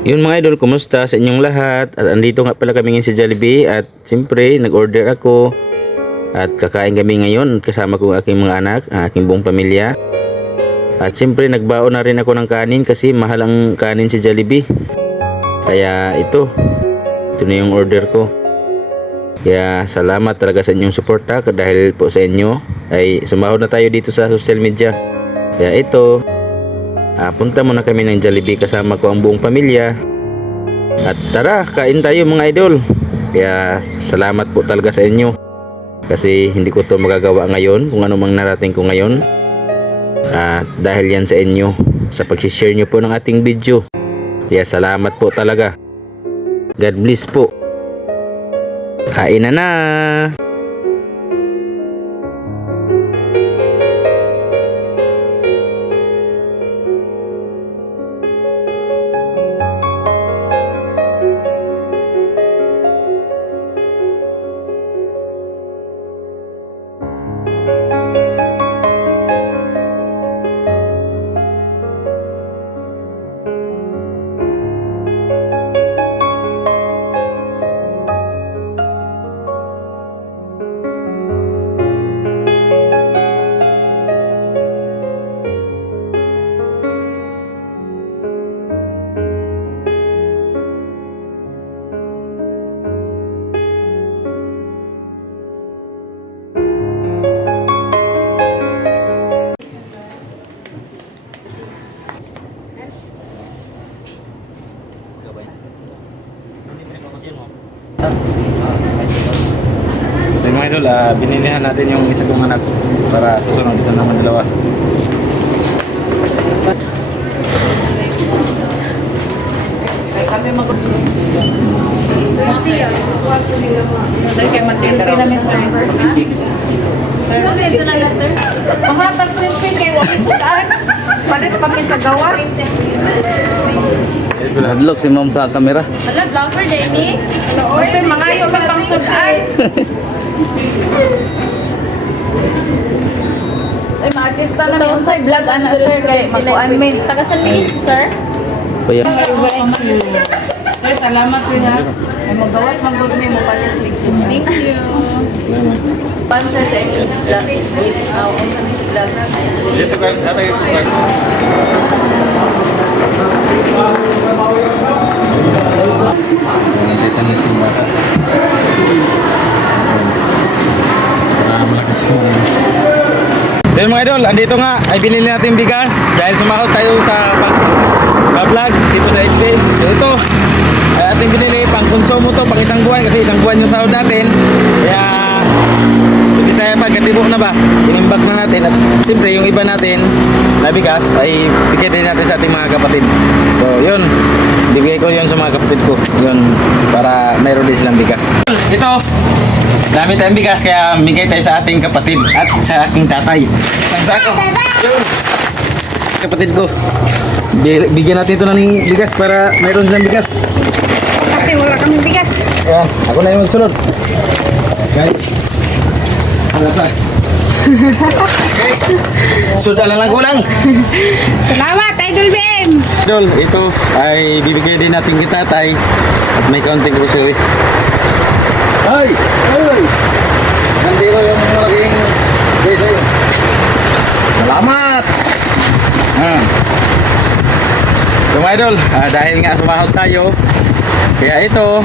Yun mga idol, kumusta sa inyong lahat? At andito nga pala kami ngayon sa Jollibee at siyempre nag-order ako at kakain kami ngayon kasama ko ang aking mga anak, ang aking buong pamilya. At siyempre nagbaon na rin ako ng kanin kasi mahal ang kanin sa Jollibee. Kaya ito na yung order ko. Kaya salamat talaga sa inyong suporta dahil po sa inyo ay sumahod na tayo dito sa social media. Kaya ito, punta muna kami ng Jollibee kasama ko ang buong pamilya. At tara, kain tayo mga idol. Kaya salamat po talaga sa inyo. Kasi hindi ko to magagawa ngayon kung ano mang narating ko ngayon. Dahil yan sa inyo, sa pag-share nyo po ng ating video. Kaya salamat po talaga. God bless po. Kain na! Ito mga idol, binilihan natin yung isa kong anak para susunod dito naman dalawa. Kami kay mag-selfie namin sir. Sir, ito na letter. Mga tag-selfie kay Wapis Sudan. Palit pa sa gawa. Hadlok si ma'am sa camera. Hala, vlogger, Denny. O sir, mga yung may pang Sudan. Ay, ma-artista namin yung sir. Vlog ana sir kay mag-uan min. Taga San Miguel, sir. Kaya Sir, salamat rin ha. Ay, magawas mag-good me mo palit picture. Thank you. Sponsor sa inyo. Facebook. Vlog. dito kan atay ko. Nakita na si bata. Malakas mo. So yun mga idol, andito nga ay binili natin bigas dahil sumahod tayo sa pag-vlog dito sa FB. So ito ay ating binili pang konsumo to pang isang buwan kasi isang buwan yung sahod natin. Kaya hindi saya pagkatibok na ba, inimbag na natin at siyempre yung iba natin na bigas ay bigyan din natin sa ating mga kapatid. So yun, bigay ko yun sa mga kapatid ko yun para mayroon din silang bigas. Ito, dami tayong bigas kaya bigay tayo sa ating kapatid at sa aking tatay. Isang sako. Yun. Kapatid ko, bigyan natin ito ng bigas para mayroon silang bigas. Kasi wala kami bigas. Ayan, ako na yung magsunod. Okay. Alasan. Okay. Sudah lang kulang. Salamat, Idol BM. Idol, ito ay bibigay din natin kay tatay at may kaunting grocery. Ay! Ay! Nandito yung malaking grocery. Salamat! So mga idol, dahil nga sumahod tayo, kaya ito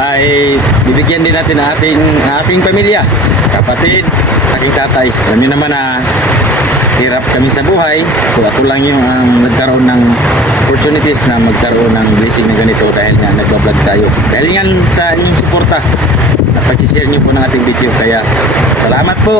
ay bibigyan din natin ang ating pamilya, kapatid, aking tatay. Alam niyo naman na hirap kami sa buhay, so ako lang yung nagkaroon ng opportunities na magkaroon ng blessing na ganito dahil nga nagbablog tayo. Dahil nga sa inyong suporta at pag-share niyo po ng ating video, kaya salamat po.